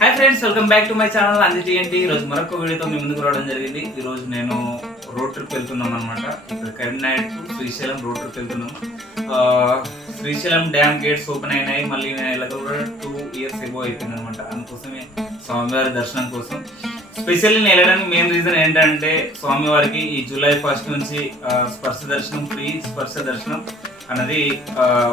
Hi friends, welcome back to my channel అందిటి ఏంటి. ఈరోజు మరొక వీడియోతో మీ ముందుకు రావడం జరిగింది. ఈరోజు నేను రోడ్ ట్రిప్ వెళ్తున్నాం అనమాట. ఇక్కడ Karimnagar to Srisailam road trip వెళ్తున్నాం. శ్రీశైలం డ్యామ్ గేట్స్ ఓపెన్ అయినాయి. మళ్ళీ నేను కూడా 2 years ఎబో అయిపోయింది అనమాట. అందుకోసమే స్వామివారి దర్శనం కోసం స్పెషల్లీ నేను వెళ్ళడానికి మెయిన్ రీజన్ ఏంటంటే స్వామివారికి ఈ July 1st నుంచి స్పర్శ దర్శనం, ఫ్రీ స్పర్శ దర్శనం అనేది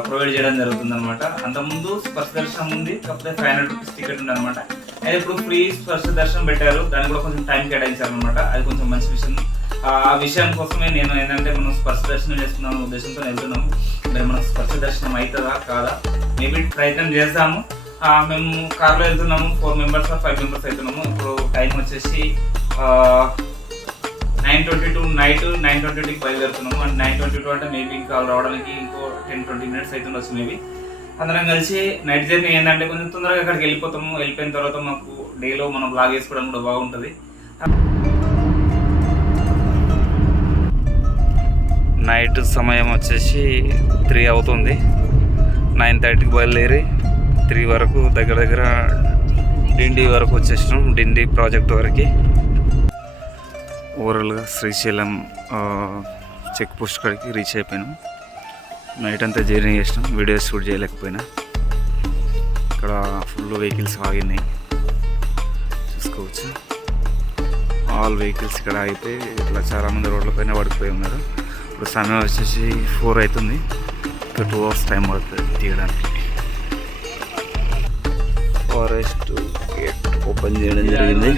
ప్రొవైడ్ చేయడం జరుగుతుంది అనమాట. అంతకుముందు స్పర్శ దర్శనం ఉంది, కాకపోతే 500 రూపీస్ టికెట్ ఉంది అనమాట. అయితే ఇప్పుడు ఫ్రీ స్పర్శ దర్శనం పెట్టారు, దాన్ని కూడా కొంచెం టైం కేటాయించారు అనమాట. అది కొంచెం మంచి విషయం. ఆ విషయం కోసమే నేను ఏంటంటే మనం స్పర్శ దర్శనం చేస్తున్నాం ఉద్దేశంతో వెళ్తున్నాము. మరి మనకు స్పర్శ దర్శనం అవుతుందా కాదా మేబీ ప్రయత్నం చేద్దాము. మేము కార్లో వెళ్తున్నాము, 4 members 5 members అవుతున్నాము. ఇప్పుడు టైం వచ్చేసి 9:22 నైట్ 9:22కి బయలుదేరుతున్నాము. అండ్ 9:22 అంటే మేబీ ఇంకా రావడానికి ఇంకో 10-20 minutes అవుతుండొచ్చు మేబీ. అందరం కలిసి నైట్ జర్నీ ఏంటంటే కొంచెం తొందరగా అక్కడికి వెళ్ళిపోతాము. వెళ్ళిపోయిన తర్వాత మాకు డేలో మనం బ్లాగ్ వేసుకోవడం కూడా బాగుంటుంది. నైట్ సమయం వచ్చేసి 3 అవుతుంది. 9:30కి బయలుదేరి 3 వరకు దగ్గర డిండి వరకు వచ్చేసినాం. డిండి ప్రాజెక్ట్ వరకు. ఓవరాల్గా శ్రీశైలం చెక్ పోస్ట్ కాడికి రీచ్ అయిపోయినాం. నైట్ అంతా జర్నీ చేసినాం, వీడియోస్ షూట్ చేయలేకపోయినా. ఇక్కడ ఫుల్ వెహికల్స్ ఆగినాయి, చూసుకోవచ్చు. ఆల్ వెహికల్స్ ఇక్కడ ఆగితే ఇట్లా చాలామంది రోడ్లపైన పడిపోయి ఉన్నారు. ఇప్పుడు సమయం వచ్చేసి 4 అవుతుంది. ఇంకా 2 hours టైం పడుతుంది తీయడానికి. ఫారెస్ట్ గేట్ ఓపెన్ చేయడం జరిగింది.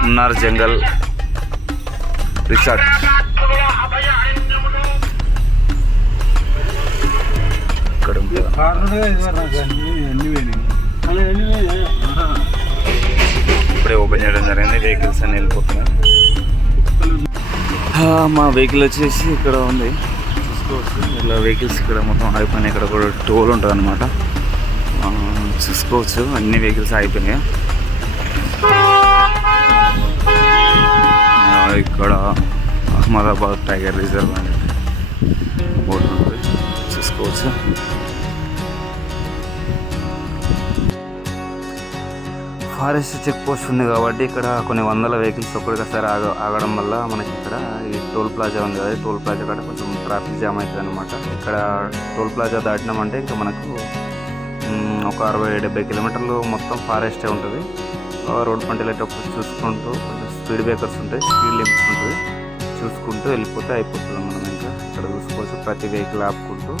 మున్నార్ జంగల్ రిసార్ట్. ఇక్కడ ఇప్పుడే ఓపెన్ చేయడం జరిగింది. వెహికల్స్ అన్నీ వెళ్ళిపోతున్నాయి. మా వెహికల్ వచ్చేసి ఇక్కడ ఉంది, చూసుకోవచ్చు. ఇలా వెహికల్స్ ఇక్కడ మొత్తం ఆగిపోయినాయి. ఇక్కడ కూడా టోల్ ఉంటుంది అనమాట, చూసుకోవచ్చు. అన్ని వెహికల్స్ ఆగిపోయినాయి. ఇక్కడ అహ్మదాబాద్ టైగర్ రిజర్వ్ అనేది బోర్డు ఉంటుంది, చూసుకోవచ్చు. ఫారెస్ట్ చెక్ పోస్ట్ ఉంది కాబట్టి ఇక్కడ కొన్ని వందల వెహికల్స్ ఒక్కడికసారి ఆగడం వల్ల మనకి ఇక్కడ ఈ టోల్ ప్లాజా ఉంది కదా, టోల్ ప్లాజా కాడ కొంచెం ట్రాఫిక్ జామ్ అవుతుంది అనమాట. ఇక్కడ టోల్ ప్లాజా దాటినామంటే ఇంకా మనకు ఒక 60-70 కిలోమీటర్లు మొత్తం ఫారెస్టే ఉంటుంది. రోడ్ పంట వెళ్ళేటప్పుడు చూసుకుంటూ కొంచెం స్పీడ్ బ్రేకర్స్ ఉంటాయి, స్పీడ్ లిమిట్స్ ఉంటుంది, చూసుకుంటూ వెళ్ళిపోతే అయిపోతుంది. మనం ఇంకా ఇక్కడ చూసుకోవచ్చు. ప్రతి వెహికల్ ఆపుకుంటూ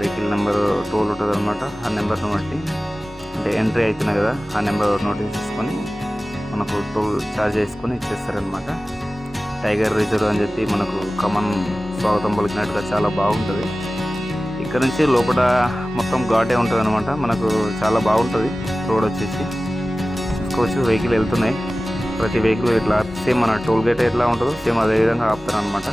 వెహికల్ నెంబర్ టోల్ ఉంటుంది అనమాట. ఆ నెంబర్ని బట్టి అంటే ఎంట్రీ అవుతున్నాయి కదా, ఆ నెంబర్ నోటీస్ చేసుకొని మనకు టోల్ ఛార్జ్ చేసుకొని ఇచ్చేస్తారనమాట. టైగర్ రిజర్వ్ అని చెప్పి మనకు కమన్ స్వాగతం పలికినట్టుగా చాలా బాగుంటుంది. ఇక్కడ నుంచి లోపల మొత్తం ఘాటే ఉంటుంది అనమాట. మనకు చాలా బాగుంటుంది రోడ్ వచ్చేసి, చూసుకోవచ్చు. వెహికల్ వెళ్తున్నాయి, ప్రతి వెహికల్ ఇట్లా సేమ్ మన టోల్ గేట్ ఎట్లా ఉంటుందో సేమ్ అదే విధంగా ఆపుతారు అనమాట.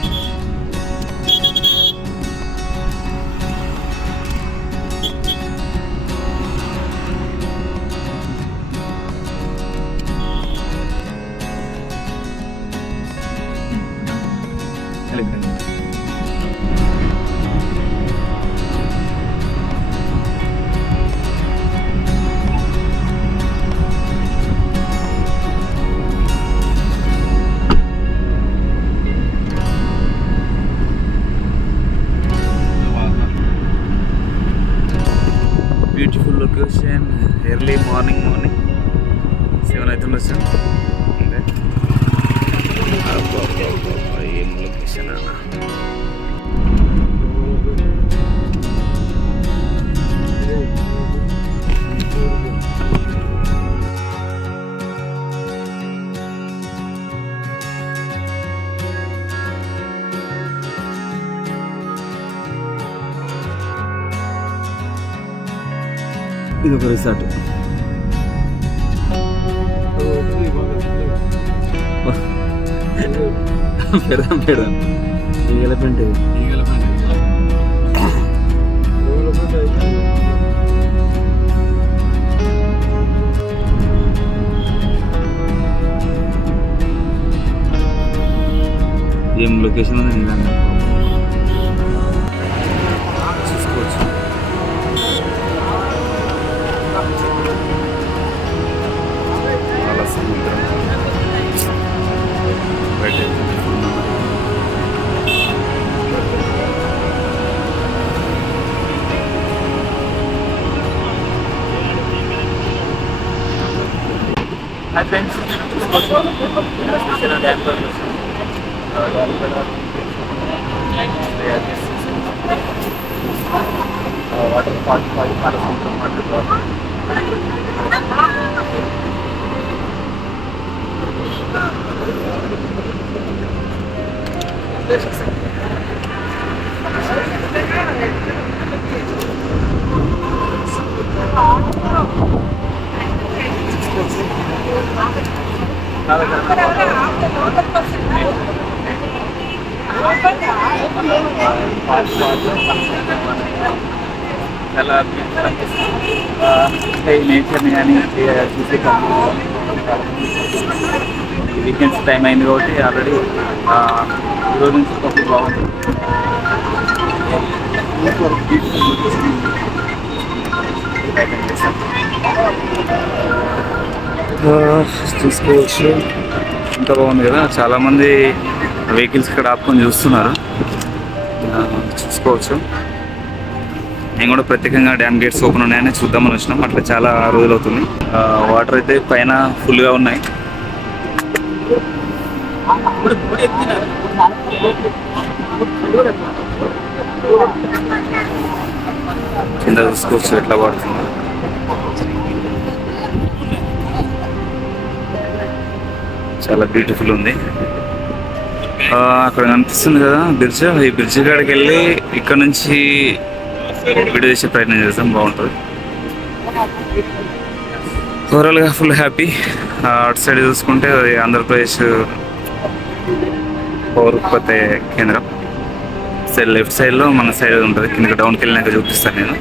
Beautiful location. ఎర్లీ మార్నింగ్ 7 అవుతుంది వచ్చాను. ఏం లొకేషన్ అన్న. ఇది ఒక రిసార్ట్. పెడదాం ఈగలపెంట. ఏం లొకేషన్ ఉంది. వాటర్ ఫాల్ పాలసముద్రం వాటర్ చాలా నేచర్ని కానీ చూసే వీకెండ్స్ టైం అయింది కాబట్టి ఆల్రెడీ ఈరోజు నుంచి కొంచెం బాగుంది. చూసుకోవచ్చు ఎంత బాగుంది కదా. చాలామంది వెహికల్స్ ఇక్కడ ఆపుకొని చూస్తున్నారు, చూసుకోవచ్చు. నేను కూడా ప్రత్యేకంగా డ్యామ్ గేట్స్ ఓపెన్ ఉన్నాయని చూద్దామని వచ్చినాం. అట్లా చాలా రోజులు అవుతుంది. వాటర్ అయితే పైన ఫుల్గా ఉన్నాయి. కింద చూసుకోవచ్చు ఎట్లా పడుతుంది. చాలా బ్యూటిఫుల్ ఉంది. అక్కడ కనిపిస్తుంది కదా బ్రిడ్జ్. ఈ బ్రిడ్జ్ కాడికి వెళ్ళి ఇక్కడ నుంచి వీడియో చేసే ప్రయత్నం చేస్తాం, బాగుంటుంది. ఓవరాల్గా ఫుల్ హ్యాపీ. అటు సైడ్ చూసుకుంటే అది ఆంధ్రప్రదేశ్ పౌర ఉత్పత్తి కేంద్రం. సైడ్ లెఫ్ట్ సైడ్లో మన సైడ్ ఉంటుంది, కిందకి డౌన్కి వెళ్ళినాక చూపిస్తాను నేను.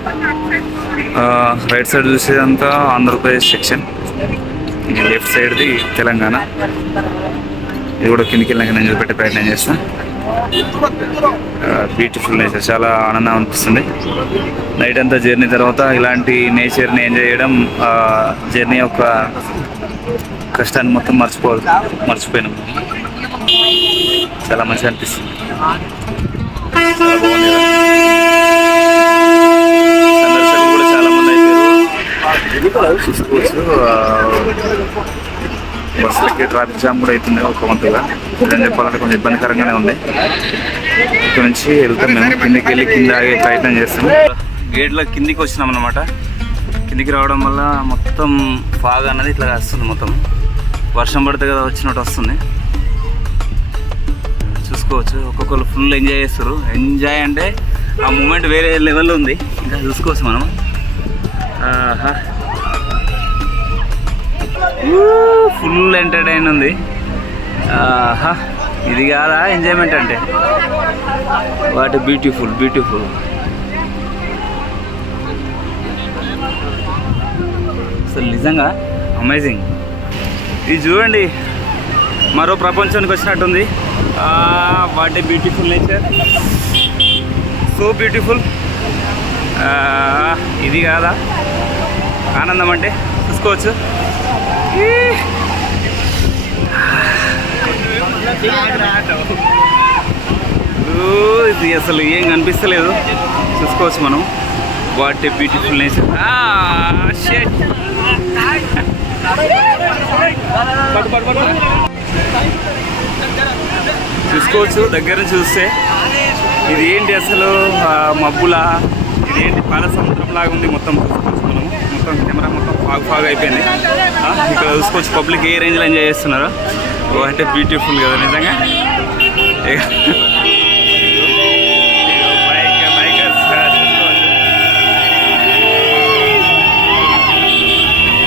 రైట్ సైడ్ చూసేదంతా ఆంధ్రప్రదేశ్ సెక్షన్, లెఫ్ట్ సైడ్ది తెలంగాణ. ఇది కూడా కిందికి వెళ్ళినాక నేను చూపెట్టే ప్రయత్నం చేస్తాను. బ్యూటిఫుల్ నేచర్, చాలా ఆనందం అనిపిస్తుంది. నైట్ అంతా జర్నీ తర్వాత ఇలాంటి నేచర్ని ఎంజాయ్ చేయడం, జర్నీ యొక్క కష్టాన్ని మొత్తం మర్చిపోయినాం. చాలా మంచిగా అనిపిస్తుంది. చాలా బాగుంది కదా. సందర్శకులు కూడా చాలా మంది అయిపోయారు, చూసుకోవచ్చు. బస్సులకి ట్రాఫిక్ జామ్ కూడా అవుతుంది ఒక వంతుగా. ఇదని చెప్పాలంటే కొంచెం ఇబ్బందికరంగానే ఉంది. ఇక్కడ నుంచి వెళ్తాం మేము, కిందికి వెళ్ళి కింద ఆగే ప్రయత్నం చేస్తాం. గేట్లో కిందికి వచ్చినాం అన్నమాట. కిందికి రావడం వల్ల మొత్తం ఫాగ్ అన్నది ఇట్లా వస్తుంది. మొత్తం వర్షం పడితే కదా వచ్చినట్టు వస్తుంది. చూసుకోవచ్చు, ఒక్కొక్కరు ఫుల్ ఎంజాయ్ చేస్తారు. ఎంజాయ్ అంటే ఆ మూమెంట్ వేరే లెవెల్లో ఉంది. ఇంకా చూసుకోవచ్చు మనం. ఫుల్ ఎంటర్టైన్ ఉంది. ఇది కాదా ఎంజాయ్మెంట్ అంటే. What beautiful beautiful. అసలు నిజంగా అమేజింగ్. ఇది చూడండి, మరో ప్రపంచానికి వచ్చినట్టుంది. What a beautiful nature, so beautiful. ఇది కాదా ఆనందం అంటే. చూసుకోవచ్చు, ఇది అసలు ఏం కనిపిస్తలేదు. చూసుకోవచ్చు మనం. What a beautiful nature. చూసుకోవచ్చు దగ్గర నుంచి చూస్తే. ఇది ఏంటి అసలు మబ్బులా, ఇదేంటి పాల సముద్రం లాగా ఉంది మొత్తం. చూసుకోవచ్చు మనము. మొత్తం కెమెరా మొత్తం ఫాగ్ అయిపోయింది. ఇక్కడ చూసుకోవచ్చు పబ్లిక్ ఏ రేంజ్లో ఎంజాయ్ చేస్తున్నారు. అంటే బ్యూటిఫుల్ కదా నిజంగా.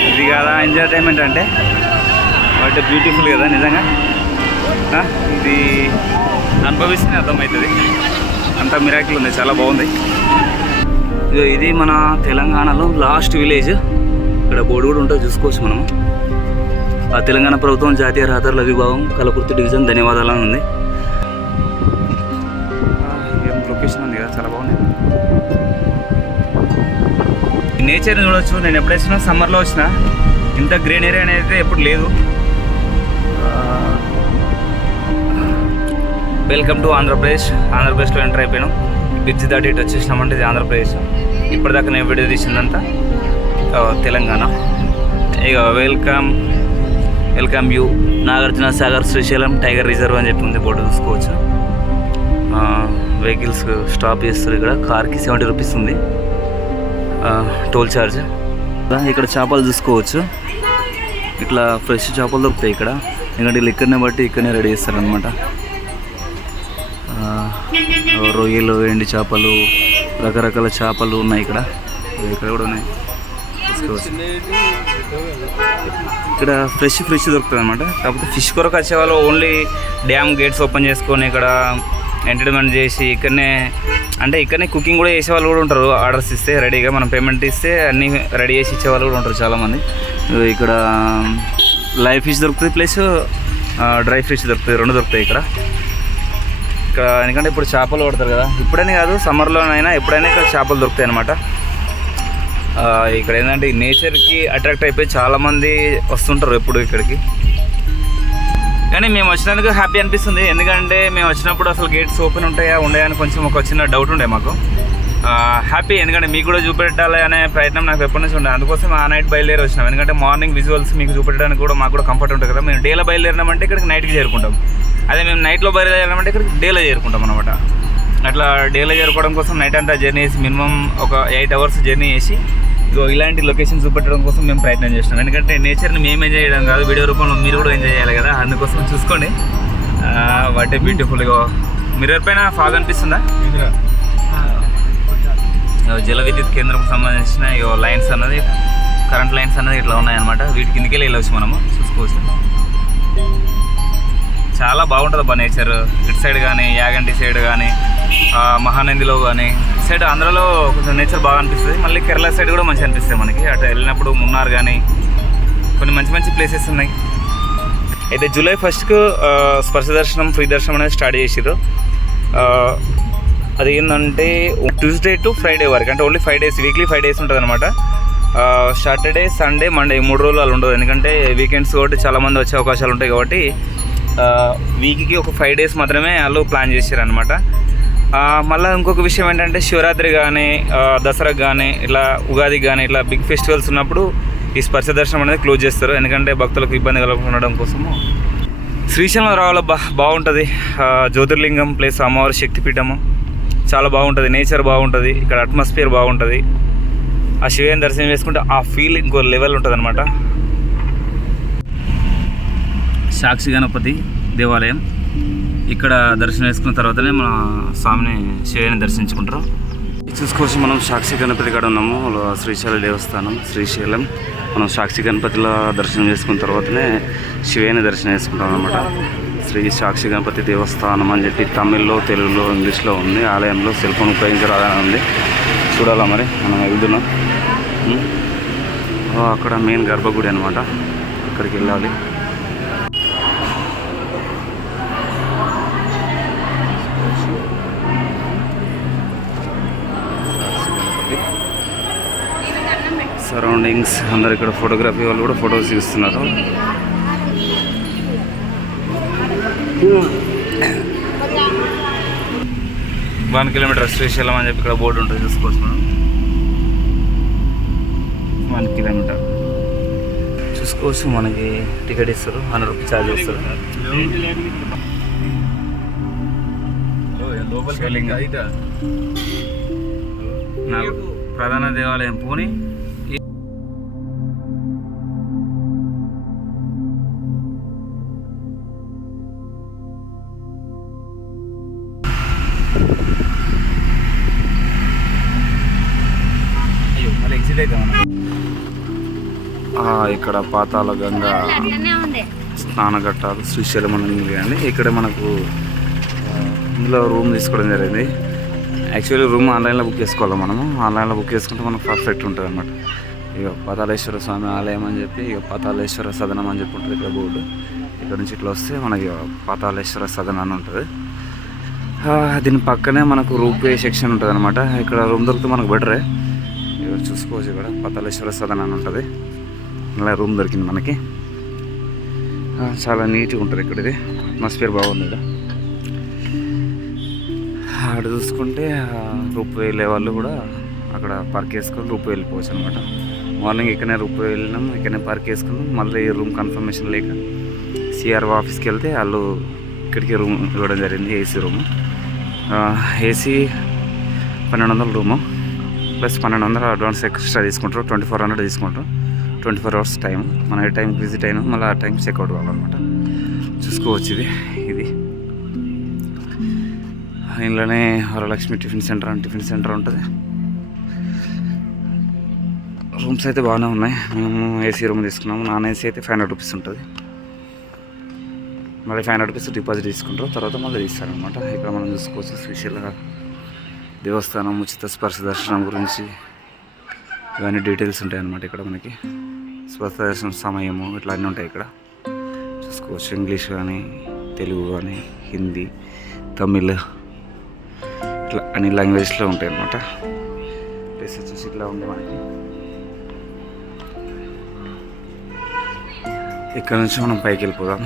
ఇది కదా ఎంటర్టైన్మెంట్ అంటే. వాట్ బ్యూటిఫుల్ కదా నిజంగా. ఇది అనుభవిస్తేనే అర్థమవుతుంది. అంత మిరాకిల్ ఉంది, చాలా బాగుంది. ఇది మన తెలంగాణలో లాస్ట్ విలేజ్. ఇక్కడ బోర్డు కూడా ఉంటుంది, చూసుకోవచ్చు మనము. ఆ తెలంగాణ ప్రభుత్వం జాతీయ రహదారుల విభాగం కలకుర్తి డివిజన్ ధన్యవాదాలు అని ఉంది. ఏం లొకేషన్ ఉంది కదా, చాలా బాగుంది. నేచర్ని చూడవచ్చు. నేను ఎప్పుడు వచ్చినా సమ్మర్లో వచ్చిన, ఇంత గ్రీనరీ అనేది ఎప్పుడు లేదు. Welcome to Andhra Pradesh. ఆంధ్రప్రదేశ్లో ఎంటర్ అయిపోయినాం. బ్రిడ్జ్ దాటి ఇటు వచ్చేసినామంటే ఇది ఆంధ్రప్రదేశ్. ఇప్పటిదాకా నేను వీడియో తీసిందంతా తెలంగాణ. ఇక welcome welcome you Nagarjuna Sagar Srisailam tiger reserve అని చెప్పి ఉంది బోర్డు చూసుకోవచ్చు. వెహికల్స్ స్టాప్ చేస్తారు. ఇక్కడ కార్కి 70 రూపీస్ ఉంది టోల్ ఛార్జ్. ఇక్కడ చేపలు చూసుకోవచ్చు. ఇట్లా ఫ్రెష్ చేపలు దొరుకుతాయి ఇక్కడ, ఎందుకంటే వీళ్ళు ఇక్కడనే బట్టి ఇక్కడనే రెడీ చేస్తారనమాట. రొయ్యలు, ఎండి చేపలు, రకరకాల చేపలు ఉన్నాయి ఇక్కడ. ఇక్కడ కూడా ఉన్నాయి చూసుకోవచ్చు. ఇక్కడ ఫ్రెష్ దొరుకుతుంది అనమాట. కాకపోతే ఫిష్ కొరకు వచ్చే వాళ్ళు ఓన్లీ డ్యామ్ గేట్స్ ఓపెన్ చేసుకొని ఇక్కడ ఎంటర్టైన్మెంట్ చేసి ఇక్కడనే కుకింగ్ కూడా చేసే వాళ్ళు కూడా ఉంటారు. ఆర్డర్స్ ఇస్తే రెడీగా మనం పేమెంట్ ఇస్తే అన్నీ రెడీ చేసి ఇచ్చే వాళ్ళు కూడా ఉంటారు చాలామంది. ఇక్కడ లైవ్ ఫిష్ దొరుకుతుంది, ప్లస్ డ్రై ఫిష్ దొరుకుతుంది, 2 దొరుకుతాయి ఇక్కడ. ఎందుకంటే ఇప్పుడు చేపలు పడతారు కదా, ఇప్పుడైనా కాదు సమ్మర్లోనైనా ఎప్పుడైనా ఇక్కడ చేపలు దొరుకుతాయి అనమాట. ఇక్కడ ఏంటంటే ఈ నేచర్కి అట్రాక్ట్ అయిపోయి చాలామంది వస్తుంటారు ఎప్పుడు ఇక్కడికి. కానీ మేము వచ్చినందుకు హ్యాపీ అనిపిస్తుంది, ఎందుకంటే మేము వచ్చినప్పుడు అసలు గేట్స్ ఓపెన్ ఉంటాయా ఉండయా కొంచెం ఒక చిన్న డౌట్ ఉండే మాకు. హ్యాపీ, ఎందుకంటే మీకు కూడా చూపెట్టాలి అనే ప్రయత్నం నాకు ఎప్పటి నుంచి ఉండే. అందుకోసం ఆ నైట్ బయలుదేరి వచ్చినాం, ఎందుకంటే మార్నింగ్ విజువల్స్ మీకు చూపెట్టడానికి కూడా మాకు కూడా కంఫర్ట్ ఉంటుంది కదా. మేము డేలో బయలుదేరినామంటే ఇక్కడికి నైట్కి చేరుకుంటాం, అదే మేము నైట్లో బయలుదేరినామంటే ఇక్కడికి డేలో చేరుకుంటాం అనమాట. అట్లా డేలో చేరుకోవడం కోసం నైట్ అంతా జర్నీ చేసి మినిమం ఒక 8 అవర్స్ జర్నీ చేసి ఇలాంటి లొకేషన్ చూపెట్టడం కోసం మేము ప్రయత్నం చేస్తున్నాం. ఎందుకంటే నేచర్ని మేము ఎంజాయ్ చేయడం కాదు, వీడియో రూపంలో మీరు కూడా ఎంజాయ్ చేయాలి కదా, అందుకోసం చూసుకోండి. వాట్ ఏ బ్యూటిఫుల్గా. మిర్రర్ పైన ఫాగ్ అనిపిస్తుందా? జల విద్యుత్ కేంద్రంకి సంబంధించిన లైన్స్ అన్నది, కరెంట్ లైన్స్ అన్నది ఇట్లా ఉన్నాయన్నమాట. వీటి కిందకి వెళ్ళవచ్చు మనము, చూసుకోవచ్చు. చాలా బాగుంటుంది అబ్బా నేచర్. ఇటు సైడ్ కానీ, యాగంటి సైడ్ కానీ, మహానందిలో కానీ, ఇటు సైడ్ ఆంధ్రాలో కొంచెం నేచర్ బాగా అనిపిస్తుంది. మళ్ళీ కేరళ సైడ్ కూడా మంచిగా అనిపిస్తుంది మనకి. అటు వెళ్ళినప్పుడు మున్నార్ కానీ కొన్ని మంచి ప్లేసెస్ ఉన్నాయి. అయితే జూలై 1కు స్పర్శ దర్శనం, ఫ్రీ దర్శనం అనేది స్టార్ట్ చేసారు. అది ఏంటంటే ట్యూస్డే టు ఫ్రైడే వరకు, అంటే ఓన్లీ 5 days, వీక్లీ 5 days ఉంటుంది అనమాట. సాటర్డే, సండే, మండే 3 రోజులు అలా ఉండదు, ఎందుకంటే వీకెండ్స్ కాబట్టి చాలామంది వచ్చే అవకాశాలు ఉంటాయి కాబట్టి వీక్కి ఒక 5 days మాత్రమే వాళ్ళు ప్లాన్ చేశారు అనమాట. మళ్ళీ ఇంకొక విషయం ఏంటంటే శివరాత్రి కానీ, దసరాకి కానీ, ఇట్లా ఉగాదికి కానీ, ఇట్లా బిగ్ ఫెస్టివల్స్ ఉన్నప్పుడు ఈ స్పర్శ దర్శనం అనేది క్లోజ్ చేస్తారు, ఎందుకంటే భక్తులకు ఇబ్బంది కలగకుండా ఉండడం కోసము. శ్రీశైలం రావాల బాగుంటుంది. జ్యోతిర్లింగం ప్లస్ అమ్మవారి శక్తిపీఠము చాలా బాగుంటుంది. నేచర్ బాగుంటుంది, ఇక్కడ అట్మాస్ఫియర్ బాగుంటుంది. ఆ శివయ్యని దర్శనం చేసుకుంటే ఆ ఫీల్ ఇంకో లెవెల్ ఉంటుంది అనమాట. సాక్షి గణపతి దేవాలయం, ఇక్కడ దర్శనం చేసుకున్న తర్వాతనే మన స్వామిని శివయ్యని దర్శించుకుంటారు. చూసుకోవచ్చు, మనం సాక్షి గణపతి కాడ ఉన్నాము. శ్రీశైల దేవస్థానం శ్రీశైలం. మనం సాక్షి గణపతిలో దర్శనం చేసుకున్న తర్వాతనే శివయ్యని దర్శనం చేసుకుంటాం అనమాట. శ్రీ సాక్షి గణపతి దేవస్థానం అని చెప్పి తమిళ్లో, తెలుగులో, ఇంగ్లీష్లో ఉంది. ఆలయంలో సెల్ ఫోన్ ఉపయోగించరాదని ఉంది. చూడాలా మరి, మనం వెళ్తున్నాం. అక్కడ మెయిన్ గర్భగుడి అనమాట, అక్కడికి వెళ్ళాలి. సరౌండింగ్స్ అందరు ఇక్కడ ఫోటోగ్రఫీ వాళ్ళు కూడా ఫొటోస్ తీస్తున్నారు. వన్ కిలోమీటర్ శ్రీశైలం అని చెప్పి ఇక్కడ బోర్డు ఉంటుంది, చూసుకోవచ్చు మనం. 1 kilometer చూసుకోవచ్చు. మనకి టికెట్ ఇస్తారు, 100 రూపీస్ ఛార్జ్ చేస్తారు. ప్రధాన దేవాలయం పూని. ఇక్కడ పాతాళ గంగా స్నానఘట్టాలు శ్రీశైలం ఉంది అండి. ఇక్కడ మనకు ఇందులో రూమ్ తీసుకోవడం జరిగింది. యాక్చువల్లీ రూమ్ ఆన్లైన్లో బుక్ చేసుకోవాలి మనము. ఆన్లైన్లో బుక్ చేసుకుంటే మనకు పర్ఫెక్ట్ ఉంటుంది అనమాట. ఇక పాతాళేశ్వర స్వామి ఆలయం అని చెప్పి, ఇక పాతాళేశ్వర సదనం అని చెప్పి ఉంటుంది ఇక్కడ బోర్డు. ఇక్కడ నుంచి ఇట్లా వస్తే మనకి పాతాళేశ్వర సదనం అని ఉంటుంది. దీని పక్కనే మనకు రూపే సెక్షన్ ఉంటుంది అనమాట. ఇక్కడ రూమ్ దొరికితే మనకు బెటరే. ఇక్కడ చూసుకోవచ్చు, ఇక్కడ పాతాళేశ్వర సదనం అని ఉంటుంది. అలా రూమ్ దొరికింది మనకి. చాలా నీట్గా ఉంటుంది ఇక్కడ. ఇది అట్మాస్ఫియర్ బాగుంది. ఇక్కడ అక్కడ చూసుకుంటే రూప్ వెళ్ళే వాళ్ళు కూడా అక్కడ పార్క్ చేసుకొని రూప్ వెళ్ళిపోవచ్చు అనమాట. మార్నింగ్ ఇక్కడనే రూప్ వెళ్ళినాం, ఇక్కడనే పార్క్ వేసుకున్నాం. మళ్ళీ రూమ్ కన్ఫర్మేషన్ లేక సిఆర్ఓ ఆఫీస్కి వెళ్తే వాళ్ళు ఇక్కడికి రూమ్ ఇవ్వడం జరిగింది. AC room, AC 1200 room plus 1200 advance extra తీసుకుంటారు. 2400 తీసుకుంటారు. 24 అవర్స్ టైం. మన ఏ టైంకి విజిట్ అయినా మళ్ళీ ఆ టైంకి చెక్అవుట్ కావాలన్నమాట. చూసుకోవచ్చు. ఇది ఇంట్లోనే వరలక్ష్మి టిఫిన్ సెంటర్ ఉంటుంది. రూమ్స్ అయితే బాగానే ఉన్నాయి. మేము ఏసీ రూమ్ తీసుకున్నాము. నాన్ ఏసీ అయితే 500 రూపీస్ ఉంటుంది. మళ్ళీ 500 రూపీస్ డిపాజిట్ తీసుకుంటారు, తర్వాత మళ్ళీ తీస్తారనమాట. ఇక్కడ మనం చూసుకోవచ్చు స్పెషల్గా దేవస్థానం ఉచిత స్పర్శ దర్శనం గురించి ఇవన్నీ డీటెయిల్స్ ఉంటాయి అన్నమాట. ఇక్కడ మనకి స్పర్శ దర్శనం సమయము ఇట్లా అన్నీ ఉంటాయి ఇక్కడ చూసుకోవచ్చు. ఇంగ్లీష్ కానీ, తెలుగు కానీ, హిందీ, తమిళ్ ఇట్లా అన్ని లాంగ్వేజ్లో ఉంటాయి అన్నమాట. ప్లేస్ వచ్చేసి ఇట్లా ఉంది మనకి. ఇక్కడ నుంచి మనం పైకి వెళ్ళిపోదాం.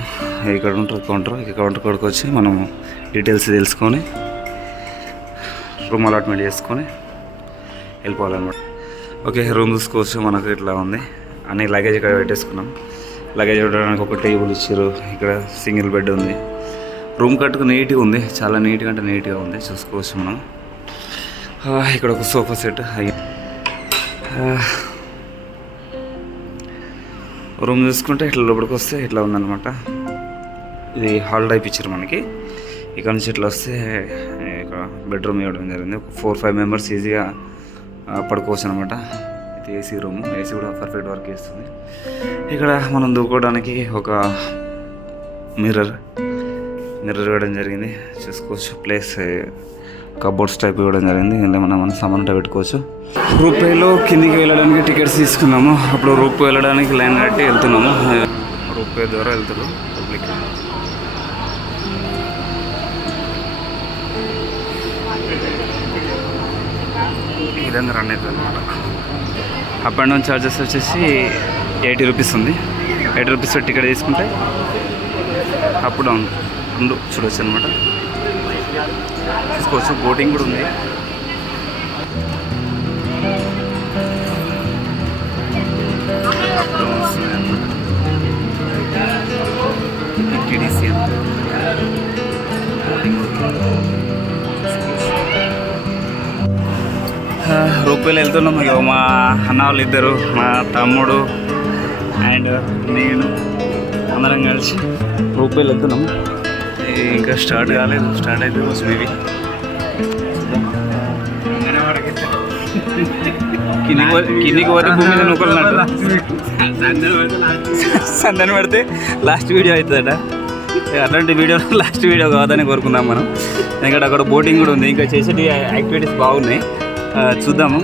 ఇక్కడ ఉంటుంది కౌంటర్. ఈ కౌంటర్ కాడికి వచ్చి మనం డీటెయిల్స్ తెలుసుకొని రూమ్ అలాట్మెంట్ చేసుకొని వెళ్ళిపోవాలన్నమాట. ఓకే, రూమ్ చూసుకోవచ్చు. మనకు ఇట్లా ఉంది. అన్ని లగేజ్ ఇక్కడ పెట్టేసుకున్నాం. లగేజ్ పెట్టడానికి ఒక టేబుల్ ఇచ్చారు. ఇక్కడ సింగిల్ బెడ్ ఉంది. రూమ్ కట్టుకు నీట్గా ఉంది, చాలా నీట్గా అంటే నీట్గా ఉంది. చూసుకోవచ్చు మనం. ఇక్కడ ఒక సోఫా సెట్. రూమ్ చూసుకుంటే ఇట్లా లోపలికి వస్తే ఇట్లా ఉందన్నమాట. ఇది హాల్ టైప్ ఇచ్చారు మనకి. ఇక్కడ నుంచి ఇట్లా వస్తే ఇక్కడ బెడ్రూమ్ ఇవ్వడం జరిగింది. ఒక 4-5 మెంబర్స్ ఈజీగా పడుకోవచ్చు అనమాట. ఇది ఏసీ రూము. ఏసీ కూడా పర్ఫెక్ట్ వర్క్ చేస్తుంది. ఇక్కడ మనం దూకోవడానికి ఒక మిర్రర్ ఇవ్వడం జరిగింది. చూసుకోవచ్చు. ప్లేస్ కబోర్డ్స్ టైప్ ఇవ్వడం జరిగింది. ఇందులో మన సామాన్ పెట్టుకోవచ్చు. రూపాయలో కిందికి వెళ్ళడానికి టికెట్స్ తీసుకున్నాము. అప్పుడు రూపాయి వెళ్ళడానికి లైన్ కట్టి వెళ్తున్నాము. రూపాయి ద్వారా వెళ్తున్నాం పబ్లిక్. ఈ విధంగా రన్ అవుతుంది అనమాట. అప్ అండ్ డౌన్ ఛార్జెస్ వచ్చేసి 80 రూపీస్ ఉంది. 80 రూపీస్ టికెట్ తీసుకుంటే అప్ డౌన్ రెండు చూడవచ్చు అనమాట. చూసుకోవచ్చు. బోటింగ్ కూడా ఉంది. టీడీసీ రూపాయలు వెళ్తున్నాం. ఇక మా అన్న వాళ్ళు ఇద్దరు, మా తమ్ముడు అండ్ నేను అందరం కలిసి రూపాయలు వెళ్తున్నాము. ఇంకా స్టార్ట్ కాలేదు. స్టార్ట్ అయితే రోజు మేబీ కిందికి పోతే భూమి మీద నూకలున్నట్టు సందని పడితే లాస్ట్ వీడియో అవుతుందట. అట్లాంటి వీడియో లాస్ట్ వీడియో కాదని కోరుకుందాం మనం. ఎందుకంటే అక్కడ బోటింగ్ కూడా ఉంది. ఇంకా చేసేటి యాక్టివిటీస్ బాగున్నాయి. చూద్దాము.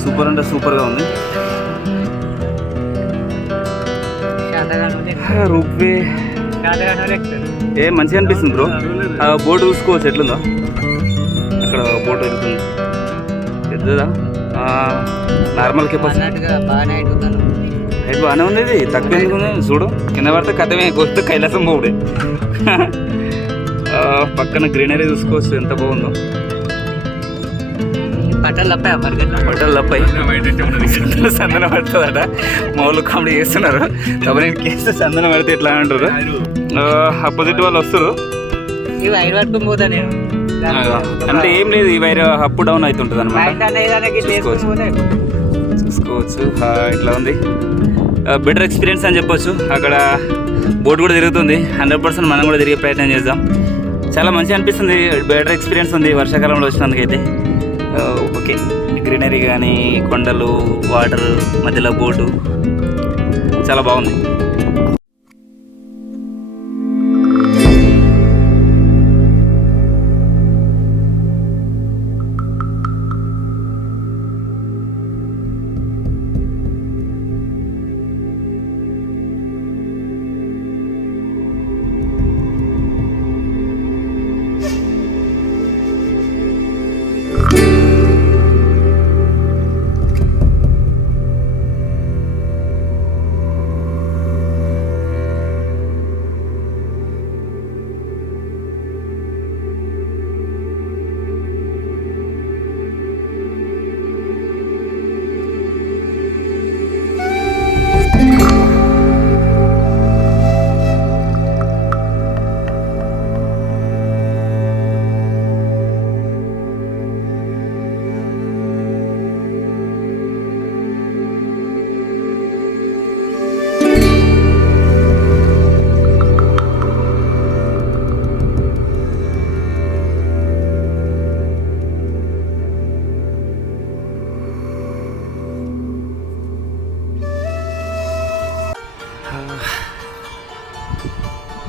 సూపర్ అంటే సూపర్గా ఉంది. రూపే మంచిగా అనిపిస్తుంది బ్రో. బోట్ చూసుకోవచ్చు ఎట్లుందో. అక్కడ బోట్ వెళ్తుంది పెద్దదా. నార్మల్ కెపాసిటీ హైట్ బాగానే ఉంది. ఇది తక్కువ ఎందుకు ఉంది చూడు. కింద పడితే కథమే కొత్త కైలాసం పోవుడే. పక్కన గ్రీనరీ చూసుకోవచ్చు ఎంత బాగుందో. బట్టలు తప్పాయి సందన పడుతుందట. మామూలు కామెడీ చేస్తున్నారు. కాబట్టి కేసు సందన పడితే ఎట్లా అంటారు. అపోజిట్ వాళ్ళు వస్తారు. అంటే ఏం లేదు, ఈ వైర్ అప్ డౌన్ అవుతుంటుంది అనమాట. చూసుకోవచ్చు. ఇట్లా ఉంది. బెటర్ ఎక్స్పీరియన్స్ అని చెప్పొచ్చు. అక్కడ బోట్ కూడా తిరుగుతుంది. 100% మనం కూడా తిరిగే ప్రయత్నం చేద్దాం. చాలా మంచిగా అనిపిస్తుంది. బెటర్ ఎక్స్పీరియన్స్ ఉంది వర్షాకాలంలో వచ్చినందుకైతే. ఓకే, గ్రీనరీ కానీ, కొండలు, వాటర్ మధ్యలో బోటు చాలా బాగుంది.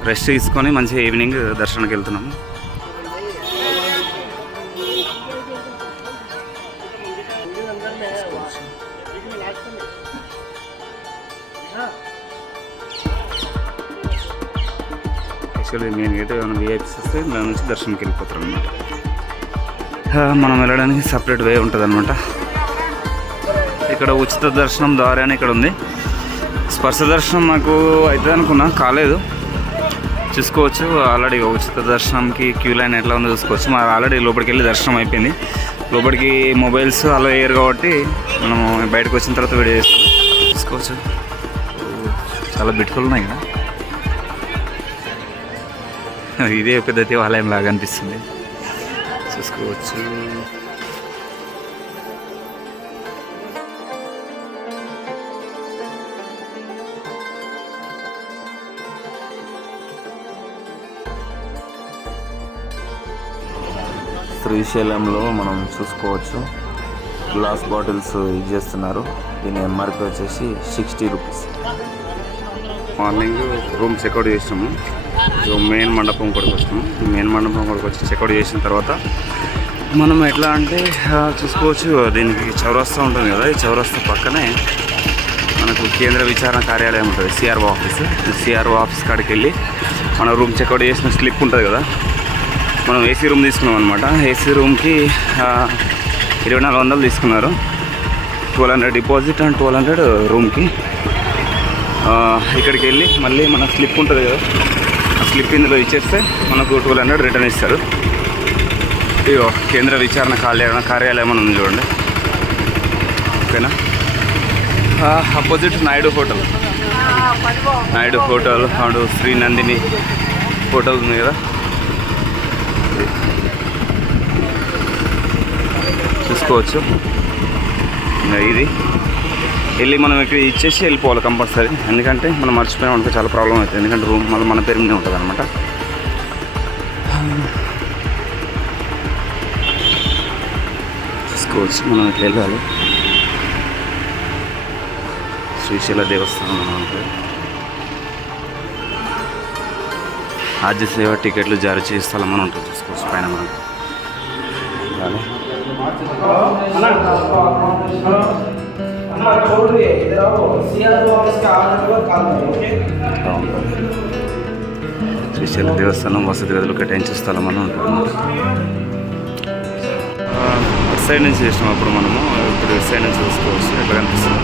రెస్ట్ తీసుకొని మంచిగా ఈవినింగ్ దర్శనానికి వెళ్తున్నాము. యాక్చువల్లీ మెయిన్ గేట్ ఏమైనా విఐపీస్ వస్తే దాని నుంచి దర్శనంకి వెళ్ళిపోతారు అనమాట. మనం వెళ్ళడానికి సపరేట్ వే ఉంటుంది అనమాట. ఇక్కడ ఉచిత దర్శనం దారి అని ఇక్కడ ఉంది. స్పర్శ దర్శనం నాకు అవుతుంది అనుకున్నా, కాలేదు. చూసుకోవచ్చు ఆల్రెడీ ఉచిత దర్శనంకి క్యూ లైన్ ఎట్లా ఉందో చూసుకోవచ్చు. మా ఆల్రెడీ లోపలికి వెళ్ళి దర్శనం అయిపోయింది. లోపలికి మొబైల్స్ అలా వేయరు కాబట్టి మనము బయటకు వచ్చిన తర్వాత వీడియో చేస్తాం. చూసుకోవచ్చు చాలా బ్యూటిఫుల్ ఉన్నాయి కదా. ఇదే పెద్ద దేవాలయం లాగా అనిపిస్తుంది. చూసుకోవచ్చు. శ్రీశైలంలో మనం చూసుకోవచ్చు గ్లాస్ బాటిల్స్ యూజ్ చేస్తున్నారు. దీని ఎంఆర్పి వచ్చేసి 60 రూపీస్. మార్నింగ్ రూమ్ చెక్అవుట్ చేసినాము. సో మెయిన్ మండపం కొరకు వచ్చినాము. మెయిన్ మండపం కొరకు వచ్చి చెక్అవుట్ చేసిన తర్వాత మనం ఎట్లా అంటే చూసుకోవచ్చు, దీనికి చౌరస్తా ఉంటుంది కదా. ఈ చౌరస్తా పక్కనే మనకు కేంద్ర విచారణ కార్యాలయం ఉంటుంది, సిఆర్ఓ ఆఫీస్. సిఆర్ఓ ఆఫీస్ కాడికి వెళ్ళి మన రూమ్ చెక్అవుట్ చేసిన స్లిప్ ఉంటుంది కదా. మనం ఏసీ రూమ్ తీసుకున్నాం అనమాట. ఏసీ రూమ్కి 2400 తీసుకున్నారు. 1200 డిపాజిట్ అండ్ 1200 రూమ్కి. ఇక్కడికి వెళ్ళి మళ్ళీ మన స్లిప్ ఉంటుంది కదా, ఆ స్లిప్ ఇందులో ఇచ్చేస్తే మనకు 1200 రిటర్న్ ఇస్తారు. ఇగో కేంద్ర విచారణ కార్యాలయం అని ఉంది చూడండి. ఓకేనా. Opposite Naidu hotel and Sri Nandini hotel ఉంది కదా, చూసుకోవచ్చు. ఇది వెళ్ళి మనం ఇక్కడ ఇచ్చేసి వెళ్ళిపోవాలి కంపల్సరీ. ఎందుకంటే మనం మర్చిపోయినా ఉంటే చాలా ప్రాబ్లం అవుతుంది. ఎందుకంటే రూమ్ మళ్ళీ మన పేరు మీద ఉంటుంది అనమాట. చూసుకోవచ్చు. మనం ఇట్లా వెళ్ళాలి. శ్రీశైల దేవస్థానం మనం ఉంటుంది. ఆద్య సేవ టికెట్లు జారీ చేసే స్థలం అని ఉంటుంది. చూసుకోవచ్చు పైన మనం వెళ్ళాలి. శ్రీశైల దేవస్థానం వసతి గదులు కేటాయించే స్థలం అని ఉంటుంది. అటు సైడ్ నుంచి చేసినాం అప్పుడు మనము. ఇప్పుడు ఇటు సైడ్ నుంచి చూసుకోవచ్చు ఎట్లా కనిపిస్తుంది.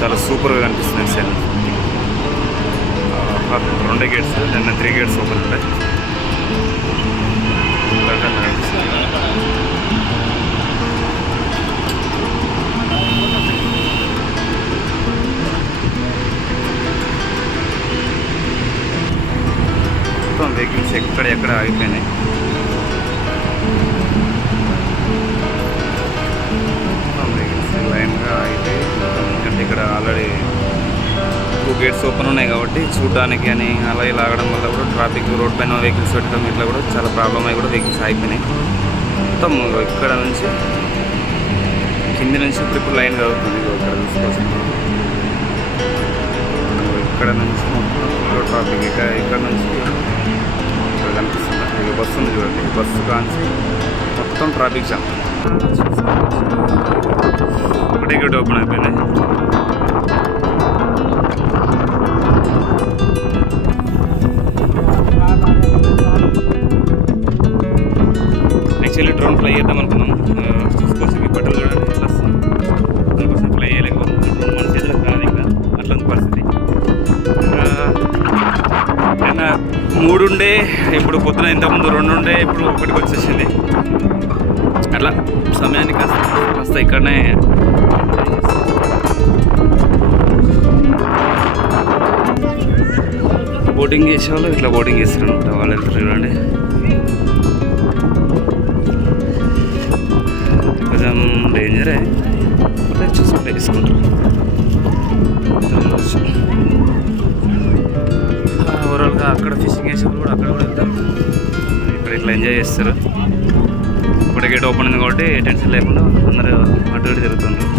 చాలా సూపర్గా కనిపిస్తుంది ఇటు సైడ్ నుంచి. 2 గేట్స్, దాన్ని 3 గేట్స్ ఓపెన్ ఉంటాయి. మొత్తం వెహికల్స్ ఎక్కడ ఆగిపోయినాయి. మొత్తం వెహికల్స్ లైన్గా ఆగిపోయి, ఎందుకంటే ఇక్కడ ఆల్రెడీ 2 గేట్స్ ఓపెన్ ఉన్నాయి కాబట్టి చూడడానికి అని అలా ఇలా ఆగడం వల్ల కూడా ట్రాఫిక్, రోడ్ పైన వెహికల్స్ పెట్టడం ఇట్లా కూడా చాలా ప్రాబ్లం అయ్యి కూడా వెహికల్స్ ఆగిపోయినాయి. మొత్తం ఇక్కడ నుంచి కింది నుంచి ఇప్పుడు లైన్ అవుతుంది. ఇక్కడ చూసుకోవచ్చు. ఇక్కడ నుంచి మొత్తం ట్రాఫిక్ ఇక్కడ నుంచి ఇక్కడ కనిపిస్తుంది. ఇక బస్సు ఉంది చూడండి. బస్సు కాంచి మొత్తం ట్రాఫిక్ జామ్. ఒకటి గేట్ ఓపెన్ అయిపోయినాయి. యాక్చువల్లీ డ్రోన్ ఫ్లై చేద్దాం అనుకున్నాం. చూసుకోవచ్చు మీ బట్టలు చూడండి ఎట్లా వస్తుంది. దానికోసం ఫ్లై చేయలేకపోతుంది. డ్రోన్ మన చేతిలో కాదు ఇంకా, అట్లా ఉంది పరిస్థితి. నిన్న 3 ఉండే, ఇప్పుడు పొద్దున ఇంతకుముందు 2 ఉండే, ఇప్పుడు 1కి వచ్చేసింది. అట్లా సమయానికి కాస్త ఇక్కడనే బోటింగ్ చేసేవాళ్ళు ఇట్లా బోటింగ్ చేస్తారు అనమాట. వాళ్ళు వెళ్తారు చూడండి. కొంచెం డేంజరే, చూసుకుంటే వేసుకుంటారు. ఓవరాల్గా అక్కడ ఫిషింగ్ వేసేవాళ్ళు కూడా అక్కడ కూడా వెళ్తారు. ఇక్కడ ఇట్లా ఎంజాయ్ చేస్తారు. ఇప్పుడు గేట్ ఓపెన్ ఉంది కాబట్టి టెన్షన్ లేకుండా అందరూ అటు ఇటు తిరుగుతుంటారు.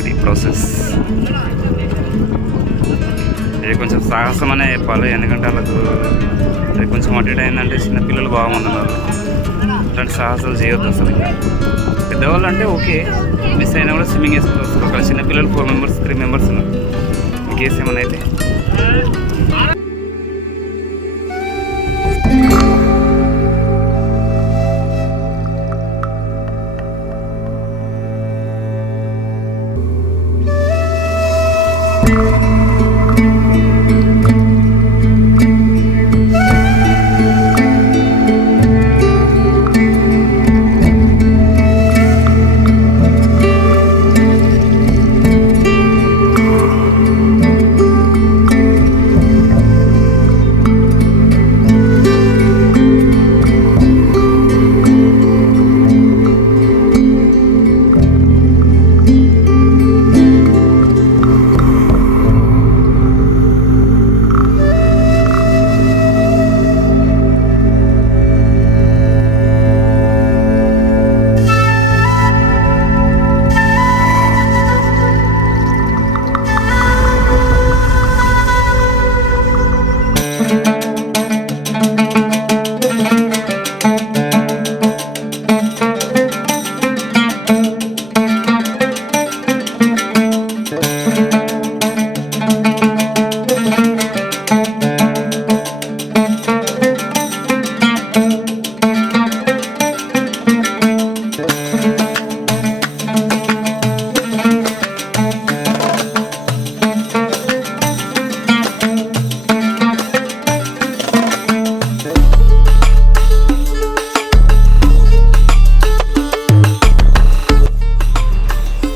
ఇది ప్రాసెస్. ఇది కొంచెం సాహసం అనే చెప్పాలి, ఎందుకంటే వాళ్ళకు అది కొంచెం అటు ఇటు అయిందంటే చిన్నపిల్లలు బాగుమంది ఉన్నారు. ఇట్లాంటి సాహసాలు చేయొద్దు అసలు. ఇంకా పెద్దవాళ్ళు అంటే ఓకే, మిస్ అయినా కూడా స్విమ్మింగ్ వేసుకుంటూ వస్తారు. అక్కడ చిన్నపిల్లలు 4 మెంబర్స్ 3 మెంబర్స్ ఉన్నారు. కేసు ఏమైనా అయితే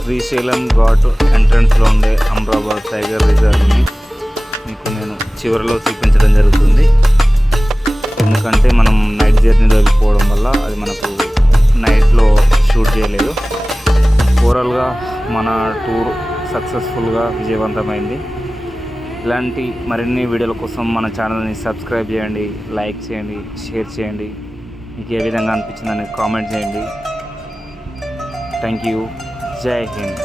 శ్రీశైలం ఘాట్ ఎంట్రన్స్లో ఉండే అమ్రాబాద్ టైగర్ రిజర్వ్ని మీకు నేను చివరిలో చూపించడం జరుగుతుంది. ఎందుకంటే మనం నైట్ జర్నీలో వెళ్ళిపోవడం వల్ల అది మనకు నైట్లో షూట్ చేయలేదు. ఓవరాల్గా మన టూర్ సక్సెస్ఫుల్గా విజయవంతమైంది. ఇలాంటి మరిన్ని వీడియోల కోసం మన ఛానల్ని సబ్స్క్రైబ్ చేయండి, లైక్ చేయండి, షేర్ చేయండి. మీకు ఏ విధంగా అనిపించిందని కామెంట్ చేయండి. Thank you. జై హింద్.